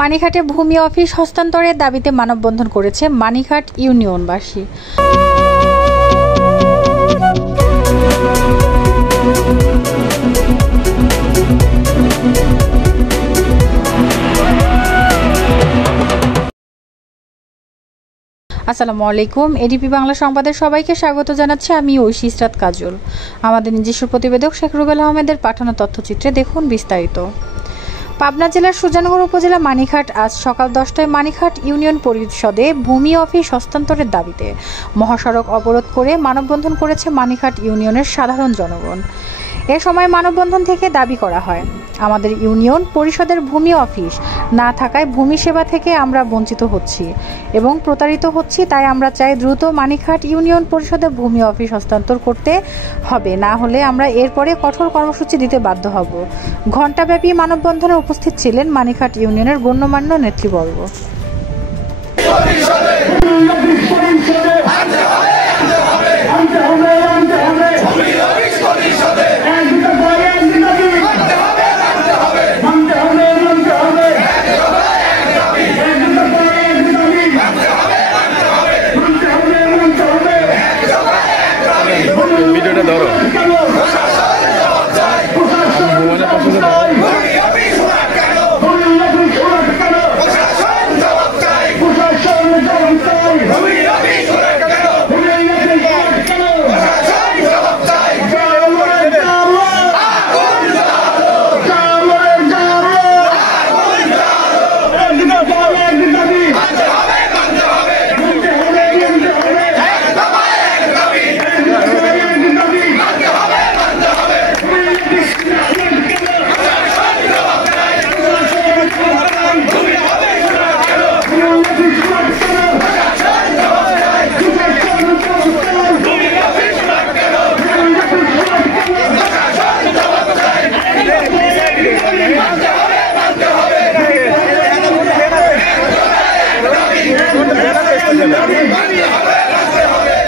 মানিকহাটে ভূমি অফিস হস্তান্তরের দাবিতে মানববন্ধন করেছে মানিকহাট ইউনিয়নবাসী। আসসালামু আলাইকুম, এডিপি বাংলা সংবাদের সবাইকে স্বাগত জানাচ্ছি। আমি ঐশী ইসরাত কাজল। আমাদের নিজস্ব প্রতিবেদক শেখ রুবেল আহমেদের পাঠানো তথ্যচিত্রে দেখুন বিস্তারিত। পাবনা জেলার সুজানগর উপজেলা মানিকহাট আজ সকাল 10টায় মানিকহাট ইউনিয়ন পরিষদে ভূমি অফিস হস্তান্তরের দাবিতে মহাসড়ক অবরোধ করে মানববন্ধন করেছে মানিকহাট ইউনিয়নের সাধারণ জনগণ। এ সময় মানববন্ধন থেকে দাবি করা হয়, আমাদের ইউনিয়ন পরিষদের ভূমি অফিস না থাকায় ভূমি সেবা থেকে আমরা বঞ্চিত হচ্ছি এবং প্রতারিত হচ্ছি। তাই আমরা চাই দ্রুত মানিকহাট ইউনিয়ন পরিষদে ভূমি অফিস হস্তান্তর করতে হবে, না হলে আমরা এরপরে কঠোর কর্মসূচি দিতে বাধ্য হব। ঘণ্টাব্যাপী মানববন্ধনে উপস্থিত ছিলেন মানিকহাট ইউনিয়নের গণ্যমান্য নেতৃবর্গ। ভিডিওটা ধরো।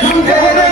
মানতে হবে।